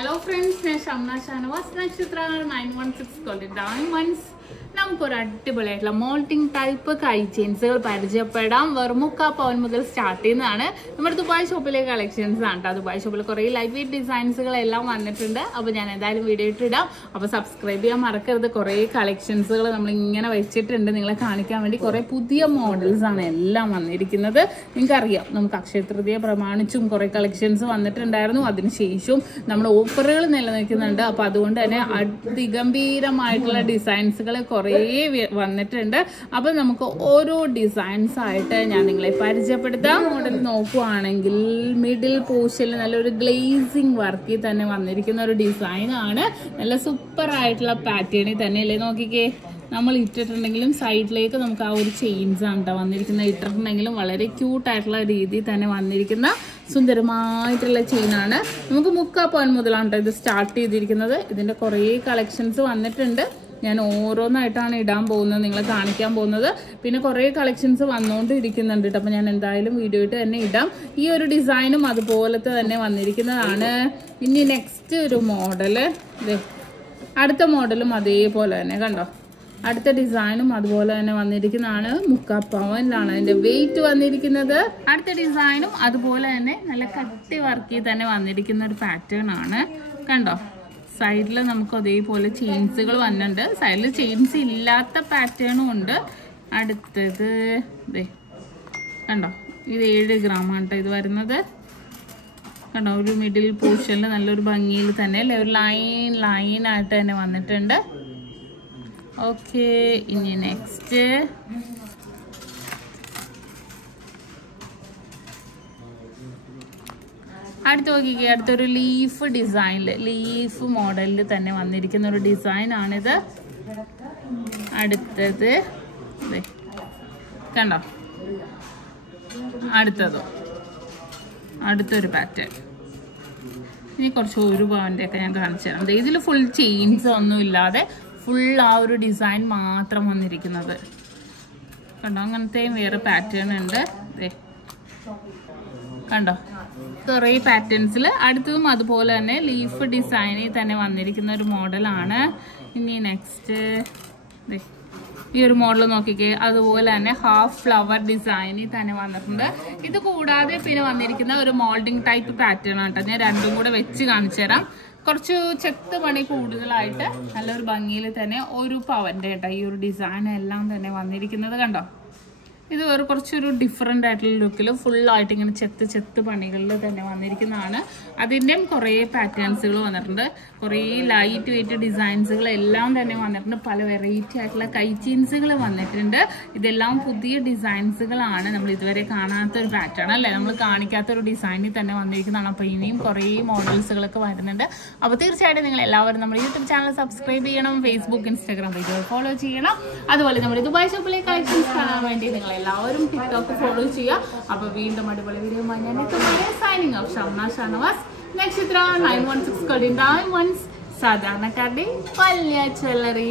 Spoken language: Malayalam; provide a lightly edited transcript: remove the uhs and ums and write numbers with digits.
Hello friends, I am Shamna Shanavas, Nakshatra 916 Golden Diamonds. നമുക്കൊരു അടിപൊളിയായിട്ടുള്ള മോൾട്ടിംഗ് ടൈപ്പ് കൈ ചെയിൻസുകൾ പരിചയപ്പെടാം. വെറുമുക്ക പവൻ മുതൽ സ്റ്റാർട്ട് ചെയ്യുന്നതാണ്. നമ്മുടെ ദുബായ് ഷോപ്പിലെ കളക്ഷൻസ് ആണ് കേട്ടോ. ദുബായ് ഷോപ്പിൽ കുറേ ലൈറ്റ് വെയിറ്റ് ഡിസൈൻസുകളെല്ലാം വന്നിട്ടുണ്ട്. അപ്പോൾ ഞാൻ എന്തായാലും വീഡിയോ ഇട്ടിടാം. അപ്പോൾ സബ്സ്ക്രൈബ് ചെയ്യാൻ മറക്കരുത്. കുറേ കളക്ഷൻസുകൾ നമ്മളിങ്ങനെ വെച്ചിട്ടുണ്ട് നിങ്ങളെ കാണിക്കാൻ വേണ്ടി. കുറേ പുതിയ മോഡൽസ് ആണ് എല്ലാം വന്നിരിക്കുന്നത്. നിങ്ങൾക്കറിയാം നമുക്ക് അക്ഷയ തൃതീയ പ്രമാണിച്ചും കുറേ കളക്ഷൻസ് വന്നിട്ടുണ്ടായിരുന്നു. അതിനുശേഷവും നമ്മുടെ ഓഫറുകൾ നിലനിൽക്കുന്നുണ്ട്. അപ്പോൾ അതുകൊണ്ട് തന്നെ അതിഗംഭീരമായിട്ടുള്ള ഡിസൈൻസുകൾ കുറേ വന്നിട്ടുണ്ട്. അപ്പോൾ നമുക്ക് ഓരോ ഡിസൈൻസ് ആയിട്ട് ഞാൻ നിങ്ങളെ പരിചയപ്പെടുത്താം. മോഡൽ നോക്കുവാണെങ്കിൽ മിഡിൽ പോർഷനിൽ നല്ലൊരു ഗ്ലേസിങ് വർക്കിൽ തന്നെ വന്നിരിക്കുന്ന ഒരു ഡിസൈനാണ്. നല്ല സൂപ്പർ ആയിട്ടുള്ള പാറ്റേണിൽ തന്നെ അല്ലേ. നോക്കിക്കേ, നമ്മൾ ഇട്ടിട്ടുണ്ടെങ്കിലും സൈഡിലേക്ക് നമുക്ക് ആ ഒരു ചെയിൻസ് ആണ് കേട്ടോ വന്നിരിക്കുന്നത്. ഇട്ടിട്ടുണ്ടെങ്കിലും വളരെ ക്യൂട്ടായിട്ടുള്ള രീതിയിൽ തന്നെ വന്നിരിക്കുന്ന സുന്ദരമായിട്ടുള്ള ചെയിനാണ്. നമുക്ക് 3 പവൻ മുതലാണ് കേട്ടോ ഇത് സ്റ്റാർട്ട് ചെയ്തിരിക്കുന്നത്. ഇതിൻ്റെ കുറേ കളക്ഷൻസ് വന്നിട്ടുണ്ട്. ഞാൻ ഓരോന്നായിട്ടാണ് ഇടാൻ പോകുന്നത്, നിങ്ങളെ കാണിക്കാൻ പോകുന്നത്. പിന്നെ കുറേ കളക്ഷൻസ് വന്നുകൊണ്ടിരിക്കുന്നുണ്ട് കേട്ടോ. അപ്പോൾ ഞാൻ എന്തായാലും വീഡിയോ ഇട്ട് തന്നെ ഇടാം. ഈ ഒരു ഡിസൈനും അതുപോലത്തെ തന്നെ വന്നിരിക്കുന്നതാണ്. ഇനി നെക്സ്റ്റ് ഒരു മോഡല്, അടുത്ത മോഡലും അതേപോലെ തന്നെ കണ്ടോ. അടുത്ത ഡിസൈനും അതുപോലെ തന്നെ വന്നിരിക്കുന്നതാണ്. 3 പവനിലാണ് അതിൻ്റെ വെയിറ്റ് വന്നിരിക്കുന്നത്. അടുത്ത ഡിസൈനും അതുപോലെ തന്നെ നല്ല കട്ടി വർക്കിൽ തന്നെ വന്നിരിക്കുന്ന ഒരു പാറ്റേൺ ആണ്. കണ്ടോ, സൈഡിൽ നമുക്ക് അതേപോലെ ചെയിൻസുകൾ വന്നിട്ടുണ്ട്. സൈഡിൽ ചെയിൻസ് ഇല്ലാത്ത പാറ്റേണും ഉണ്ട്. അടുത്തത് കണ്ടോ, ഇത് 7 ഗ്രാമാണ് കേട്ടോ ഇത് വരുന്നത്. കണ്ടോ, ഒരു മിഡിൽ പോർഷനിൽ നല്ലൊരു ഭംഗിയിൽ തന്നെ അല്ലേ ഒരു ലൈനായിട്ട് തന്നെ വന്നിട്ടുണ്ട്. ഓക്കെ, ഇനി നെക്സ്റ്റ് അടുത്ത് നോക്കിക്കേ. അടുത്തൊരു ലീഫ് ഡിസൈനിൽ, ലീഫ് മോഡലിൽ തന്നെ വന്നിരിക്കുന്ന ഒരു ഡിസൈനാണിത്. അടുത്തത് കണ്ടോ, അടുത്തൊരു പാറ്റേൺ. ഇനി കുറച്ച് 1 പവൻ്റെ ഒക്കെ ഞാൻ കാണിച്ചു തരാം. ഇതിൽ ഫുൾ ചെയിൻസ് ഒന്നും ഇല്ലാതെ ഫുൾ ആ ഒരു ഡിസൈൻ മാത്രം വന്നിരിക്കുന്നത് കണ്ടോ. അങ്ങനത്തെയും വേറെ പാറ്റേൺ ഉണ്ട്. കണ്ടോ, കുറേ പാറ്റേൺസിൽ അടുത്തതും അതുപോലെ തന്നെ ലീഫ് ഡിസൈനിൽ തന്നെ വന്നിരിക്കുന്ന ഒരു മോഡലാണ്. ഇനി നെക്സ്റ്റ് ഈ ഒരു മോഡൽ നോക്കിക്കേ. അതുപോലെ തന്നെ ഹാഫ് ഫ്ലവർ ഡിസൈനിൽ തന്നെ വന്നിട്ടുണ്ട്. ഇത് കൂടാതെ പിന്നെ വന്നിരിക്കുന്ന ഒരു മോൾഡിംഗ് ടൈപ്പ് പാറ്റേൺ ആണ് കേട്ടോ. ഞാൻ രണ്ടും കൂടെ വെച്ച് കാണിച്ചു തരാം. കുറച്ച് ചെത്ത് പണി കൂടുതലായിട്ട് നല്ലൊരു ഭംഗിയിൽ തന്നെ 1 പവൻ്റെ കേട്ടോ ഈ ഒരു ഡിസൈൻ എല്ലാം തന്നെ വന്നിരിക്കുന്നത്. കണ്ടോ, ഇത് ഒരു കുറച്ചൊരു ഡിഫറെൻ്റ് ആയിട്ടുള്ള ലുക്കിൽ ഫുള്ളായിട്ട് ഇങ്ങനെ ചെത്ത് പണികളിൽ തന്നെ വന്നിരിക്കുന്നതാണ്. അതിൻ്റെയും കുറേ പാറ്റേൺസുകൾ വന്നിട്ടുണ്ട്. കുറേ ലൈറ്റ് വെയിറ്റ് ഡിസൈൻസുകൾ എല്ലാം തന്നെ വന്നിട്ടുണ്ട്. പല വെറൈറ്റി ആയിട്ടുള്ള കൈ ചെയിൻസുകൾ വന്നിട്ടുണ്ട്. ഇതെല്ലാം പുതിയ ഡിസൈൻസുകളാണ്. നമ്മൾ ഇതുവരെ കാണാത്തൊരു പാറ്റേൺ അല്ലേ, നമ്മൾ കാണിക്കാത്തൊരു ഡിസൈനിൽ തന്നെ വന്നിരിക്കുന്നതാണ്. അപ്പോൾ ഇനിയും കുറേ മോഡൽസുകളൊക്കെ വരുന്നുണ്ട്. അപ്പോൾ തീർച്ചയായിട്ടും നിങ്ങൾ എല്ലാവരും നമ്മുടെ യൂട്യൂബ് ചാനൽ സബ്സ്ക്രൈബ് ചെയ്യണം. ഫേസ്ബുക്ക്, ഇൻസ്റ്റാഗ്രാം പേജുകൾ ഫോളോ ചെയ്യണം. അതുപോലെ നമ്മുടെ ദുബായ് ഷോപ്പിലെ കളക്ഷൻസ് കാണാൻ വേണ്ടി നിങ്ങൾ എല്ലാവരും ടിക്ടോക്ക് ഫോളോ ചെയ്യുക. അപ്പോൾ വീണ്ടും അടിപൊളി വീഡിയോയുമായി ഞാൻ എത്തുന്നത്. സൈനിങ് ഓഫ് ഷംന ഷാനവാസ്, നക്ഷത്ര 916 Golden Diamonds, സാധാരണക്കാരുടെ വലിയ ജ്വല്ലറി.